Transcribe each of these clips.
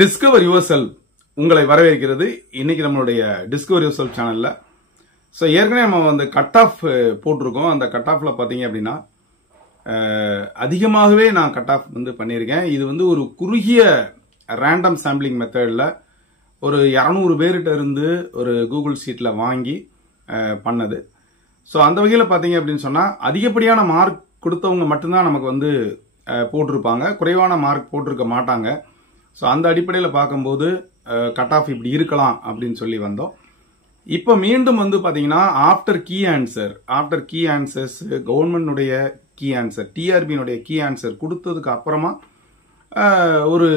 Discover your self உங்களை வரவேற்கிறது. இன்னைக்கு நம்மளுடைய டிஸ்கவர் யுவர் செல்ஃப் சேனல்ல ஏற்கனவே நம்ம அந்த கட் ஆஃப் போட்டிருக்கோம். அந்த கட் ஆஃப்ல பாத்தீங்க அப்படின்னா அதிகமாகவே நான் கட் ஆஃப் பண்ணியிருக்கேன். இது ஒரு குறுகிய ரேண்டம் சாம்பிளிங் மெத்தட்ல ஒரு 200 பேர்கிட்ட இருந்து ஒரு கூகுள் ஷீட்ல வாங்கி பண்ணது. ஸோ அந்த வகையில் பார்த்தீங்க அப்படின்னு சொன்னா அதிகப்படியான மார்க் கொடுத்தவங்க மட்டும்தான் நமக்கு போட்டிருப்பாங்க, குறைவான மார்க் போட்டிருக்க மாட்டாங்க. ஸோ அந்த அடிப்படையில் பார்க்கும்போது கட் ஆஃப் இப்படி இருக்கலாம் அப்படின்னு சொல்லி வந்தோம். இப்போ மீண்டும் பார்த்தீங்கன்னா ஆஃப்டர் கீ ஆன்சர்ஸ் கவர்மெண்டுடைய கீ ஆன்சர், டிஆர்பியினுடைய கீ ஆன்சர் கொடுத்ததுக்கு அப்புறமா ஒரு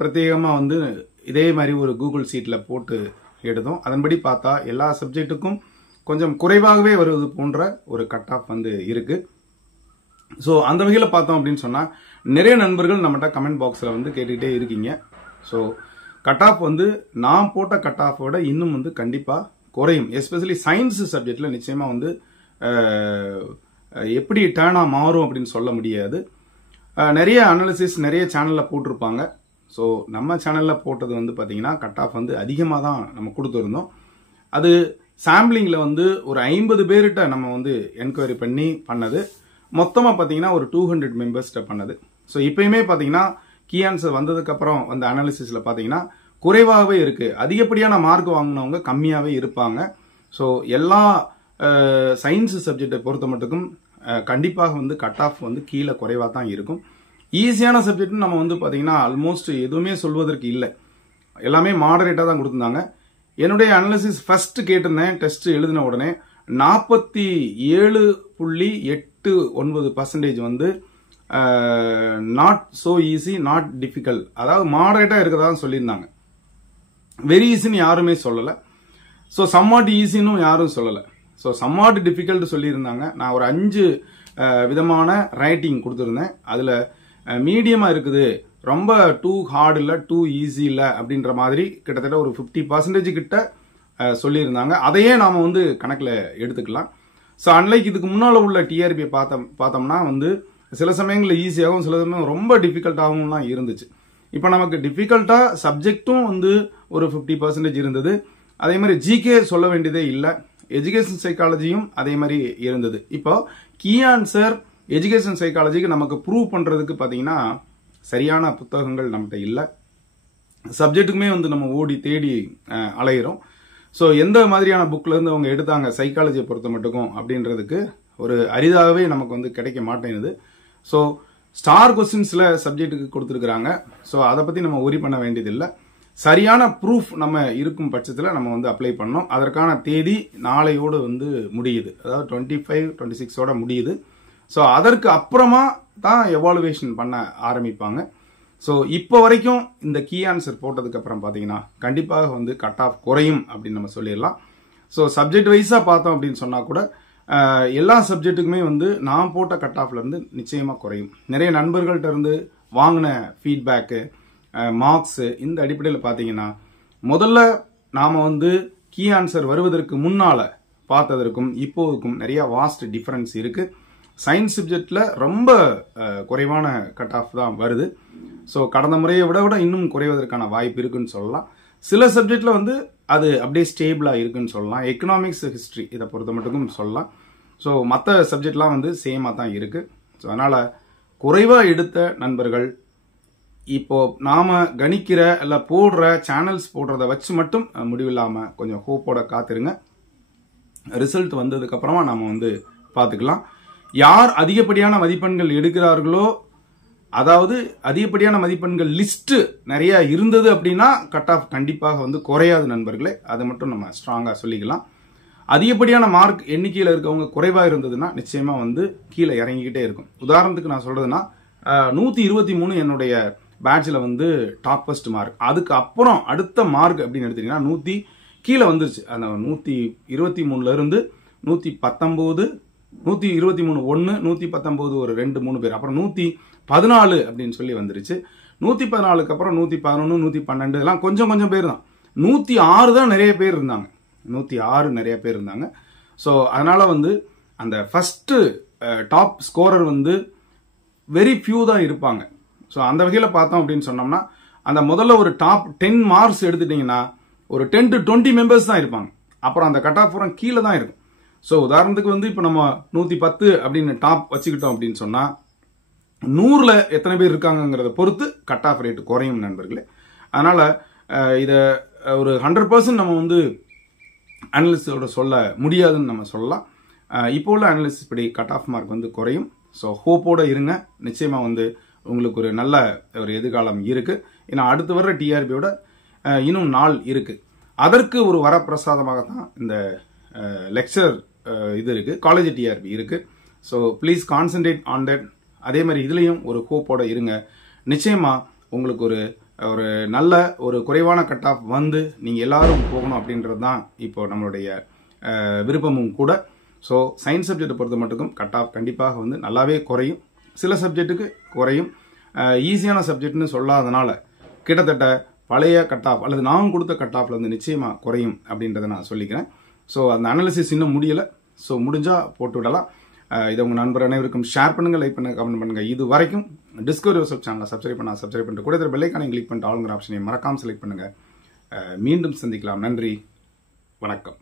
பிரத்யேகமாக இதே மாதிரி ஒரு கூகுள் ஷீட்ல போட்டு எடுத்தோம். அதன்படி பார்த்தா எல்லா சப்ஜெக்ட்டுக்கும் கொஞ்சம் குறைவாகவே வருவது போன்ற ஒரு கட் ஆஃப் இருக்கு. ஸோ அந்த வகையில் பார்த்தோம் அப்படின்னு சொன்னா நிறைய நண்பர்கள் நம்மகிட்ட கமெண்ட் பாக்ஸ்ல கேட்டுக்கிட்டே இருக்கீங்க. ஸோ கட் ஆஃப் நான் போட்ட கட் ஆஃபோட இன்னும் கண்டிப்பா குறையும். எஸ்பெஷலி சயின்ஸ் சப்ஜெக்ட்ல நிச்சயமா எப்படி டேர்னா மாறும் அப்படின்னு சொல்ல முடியாது. நிறைய அனாலிசிஸ் நிறைய சேனல்ல போட்டிருப்பாங்க. ஸோ நம்ம சேனல்ல போட்டது பாத்தீங்கன்னா கட் ஆஃப் அதிகமாக தான் நம்ம கொடுத்துருந்தோம். அது சாம்பிளிங்ல ஒரு 50 பேர்கிட்ட நம்ம என்கொயரி பண்ணி பண்ணது. மொத்தமா பாத்தீங்கன்னா ஒரு 200 மெம்பர்ஸ்ட பண்ணது. ஸோ இப்பயுமே பாத்தீங்கன்னா கீ ஆன்சர் வந்ததுக்கு அப்புறம் அனாலிசிஸ்ல பாத்தீங்கன்னா குறைவாகவே இருக்கு. அதிகப்படியான மார்க் வாங்கினவங்க கம்மியாவே இருப்பாங்க. ஸோ எல்லா சயின்ஸ் சப்ஜெக்டை பொறுத்த மட்டுக்கும் கண்டிப்பாக கட் ஆஃப் கீழே குறைவா தான் இருக்கும். ஈஸியான சப்ஜெக்ட் நம்ம பாத்தீங்கன்னா ஆல்மோஸ்ட் எதுவுமே சொல்வதற்கு இல்லை, எல்லாமே மாடரேட்டா தான் கொடுத்திருந்தாங்க. என்னுடைய அனாலிசிஸ் ஃபர்ஸ்ட் கேட்டிருந்தேன், டெஸ்ட் எழுதின உடனே 47.89% not so easy not difficult, அதாவது மாடரேட்டா இருக்கதா சொல்லியிருந்தாங்க. வெரி ஈஸின்னு யாருமே சொல்லல. ஸோ சம்வாட் ஈஸின்னு யாரும் சொல்லல. ஸோ சம்வாட் டிஃபிகல்ட் சொல்லியிருந்தாங்க. நான் ஒரு 5 விதமான ரைட்டிங் கொடுத்துருந்தேன். அதுல மீடியமா இருக்குது, ரொம்ப டூ ஹார்ட் இல்ல டூ ஈஸி இல்ல அப்படின்ற மாதிரி கிட்டத்தட்ட ஒரு 50% கிட்ட சொல்லியிருந்தாங்க. அதையே நாம கணக்குல எடுத்துக்கலாம். ஸோ அன்லைக் இதுக்கு முன்னால உள்ள டிஆர்பியை பார்த்தோம்னா சில சமயங்கள்ல ஈஸியாகவும் சில சமயம் ரொம்ப டிஃபிகல்ட்டாகவும் தான் இருந்துச்சு. இப்போ நமக்கு டிஃபிகல்ட்டா சப்ஜெக்டும் ஒரு 50% இருந்தது. அதே மாதிரி ஜிகே சொல்ல வேண்டியதே இல்லை, எஜுகேஷன் சைக்காலஜியும் அதே மாதிரி இருந்தது. இப்போ கீ ஆன்சர் எஜுகேஷன் சைக்காலஜிக்கு நமக்கு ப்ரூவ் பண்றதுக்கு பாத்தீங்கன்னா சரியான புத்தகங்கள் நம்மகிட்ட இல்லை. சப்ஜெக்ட்டுக்குமே நம்ம ஓடி தேடி அலையிறோம். ஸோ எந்த மாதிரியான புக்ல இருந்து அவங்க எடுத்தாங்க சைக்காலஜியை பொறுத்த மட்டுக்கும் அப்படின்றதுக்கு ஒரு அரிதாகவே நமக்கு கிடைக்க மாட்டேங்குது. ஸோ ஸ்டார் கொஸ்டின்ஸ்ல சப்ஜெக்ட்டுக்கு கொடுத்துருக்காங்க. ஸோ அதை பத்தி நம்ம ஒரி பண்ண வேண்டியதில்லை. சரியான ப்ரூஃப் நம்ம இருக்கும் பட்சத்தில் நம்ம அப்ளை பண்ணோம். அதற்கான தேதி நாளையோடு முடியுது, அதாவது 25, 26 முடியுது. ஸோ அதற்கு அப்புறமா தான் எவாலுவேஷன் பண்ண ஆரம்பிப்பாங்க. ஸோ இப்போ வரைக்கும் இந்த கீ ஆன்சர் போட்டதுக்கு அப்புறம் பார்த்தீங்கன்னா கண்டிப்பாக கட் ஆஃப் குறையும் அப்படின்னு நம்ம சொல்லிடலாம். ஸோ சப்ஜெக்ட் வைஸா பார்த்தோம் அப்படின்னு சொன்னா கூட எல்லா சப்ஜெக்ட்டுக்குமே நான் போட்ட கட் ஆஃப்ல இருந்து நிச்சயமா குறையும். நிறைய நண்பர்கள்ட்ட இருந்து வாங்கின ஃபீட்பேக்கு, மார்க்ஸ், இந்த அடிப்படையில் பார்த்தீங்கன்னா முதல்ல நாம கீ ஆன்சர் வருவதற்கு முன்னால பார்த்ததற்கும் இப்போதுக்கும் நிறைய வாஸ்ட் டிஃபரன்ஸ் இருக்கு. சயின்ஸ் சப்ஜெக்ட்ல ரொம்ப குறைவான கட் ஆஃப் தான் வருது. ஸோ கடந்த முறையை விட இன்னும் குறைவதற்கான வாய்ப்பு இருக்குன்னு சொல்லலாம். சில சப்ஜெக்ட்ல அது அப்படியே ஸ்டேபிளா இருக்குன்னு சொல்லலாம். எக்கனாமிக்ஸ், ஹிஸ்டரி இதை பொறுத்த மட்டுக்கும் சொல்லலாம். ஸோ மற்ற சப்ஜெக்ட்லாம் சேமா தான் இருக்கு. ஸோ அதனால குறைவா எடுத்த நண்பர்கள் இப்போ நாம கணிக்கிற இல்ல போடுற சேனல்ஸ் போடுறத வச்சு மட்டும் முடிவில்லாம கொஞ்சம் ஹோப்போட காத்திருங்க. ரிசல்ட் வந்ததுக்கு அப்புறமா நாம பாத்துக்கலாம். யார் அதிகப்படியான மதிப்பெண்கள் எடுக்கிறார்களோ, அதாவது அதிகப்படியான மதிப்பெண்கள் லிஸ்ட் நிறைய இருந்தது அப்படின்னா கட் ஆஃப் கண்டிப்பாக குறையாது நண்பர்களே. அதை மட்டும் நம்ம ஸ்ட்ராங்கா சொல்லிக்கலாம். அதிகப்படியான மார்க் எண்ணிக்கையில இருக்கவங்க குறைவா இருந்ததுன்னா நிச்சயமா கீழே இறங்கிக்கிட்டே இருக்கும். உதாரணத்துக்கு நான் சொல்றதுன்னா 123 என்னுடைய பேட்ச்ல டாப்பஸ்ட் மார்க். அதுக்கு அப்புறம் அடுத்த மார்க் அப்படின்னு எடுத்தீங்கன்னா 100 கீழே வந்துருச்சு. அந்த 123ல இருந்து 119, 123 1, 119 ஒரு 2-3 பேர், அப்புறம் 114 அப்படின்னு சொல்லி வந்துருச்சு. 114க்கு அப்புறம் 111, 112 இதெல்லாம் கொஞ்சம் கொஞ்சம் பேர் தான். 106 தான் நிறைய பேர் இருந்தாங்க. 106 நிறைய பேர் இருந்தாங்க. ஸோ அதனால அந்த first top scorer very few தான் இருப்பாங்க. ஸோ அந்த வகையில் பார்த்தோம் அப்படின்னு சொன்னோம்னா அந்த முதல்ல ஒரு டாப் 10 மார்க்ஸ் எடுத்துட்டீங்கன்னா ஒரு 10 to 20 மெம்பர்ஸ் தான் இருப்பாங்க. அப்புறம் அந்த கட் ஆஃப் பூரா கீழே தான் இருக்கும். ஸோ உதாரணத்துக்கு வந்து இப்போ நம்ம 110 அப்படின்னு டாப் வச்சுக்கிட்டோம் அப்படின்னு சொன்னா 100ல எத்தனை பேர் இருக்காங்கிறத பொறுத்து கட் ஆஃப் ரேட் குறையும் நண்பர்களே. அதனால இதை ஒரு 100% நம்ம வந்து அனலிஸ்டோட சொல்ல முடியாதுன்னு நம்ம சொல்லலாம். இப்போ உள்ள அனலிஸ்ட் இப்படி கட் ஆஃப் மார்க் வந்து குறையும். ஸோ ஹோப்போட இருங்க, நிச்சயமா வந்து உங்களுக்கு ஒரு நல்ல ஒரு எதிர்காலம் இருக்கு. ஏன்னா அடுத்து வர்ற டிஆர்பியோட இன்னும் நாள் இருக்கு. அதற்கு ஒரு வரப்பிரசாதமாக தான் இந்த லெக்சர் இது இருக்கு, காலேஜ் டிஆர்பி இருக்கு. So please concentrate on that. அதே மாதிரி இதுலயும் ஒரு ஹோப்போட இருங்க. நிச்சயமா உங்களுக்கு ஒரு நல்ல ஒரு குறைவான கட் ஆஃப் வந்து நீங்க எல்லாரும் போகணும் அப்படின்றது தான் இப்போ நம்மளுடைய விருப்பமும் கூட. ஸோ சயின்ஸ் சப்ஜெக்டை பொறுத்த மட்டுக்கும் கட் ஆஃப் கண்டிப்பாக வந்து நல்லாவே குறையும். சில சப்ஜெக்ட்டுக்கு குறையும். ஈஸியான சப்ஜெக்ட்னு சொல்லாதனால கிட்டத்தட்ட பழைய கட் ஆஃப் அல்லது நான் கொடுத்த கட் ஆஃப்ல வந்து நிச்சயமா குறையும் அப்படின்றத நான் சொல்லிக்கிறேன். ஸோ அந்த அனாலிசிஸ் இன்னும் முடியல. ஸோ முடிஞ்சா போட்டு விடலாம். இதை உங்க நண்பர் அனைவருக்கும் ஷேர் பண்ணுங்க, லைக் பண்ணுங்க, கமெண்ட் பண்ணுங்க. இது வரைக்கும் டிஸ்கவரி யூசப் சேனலை சப்ஸ்கிரைப் பண்ணிட்டு கூட பெல் ஐகானை கிளிக் பண்ணிட்டு ஆளுங்கிற ஆப்ஷனை மறக்காம செலக்ட் பண்ணுங்க. மீண்டும் சந்திக்கலாம். நன்றி, வணக்கம்.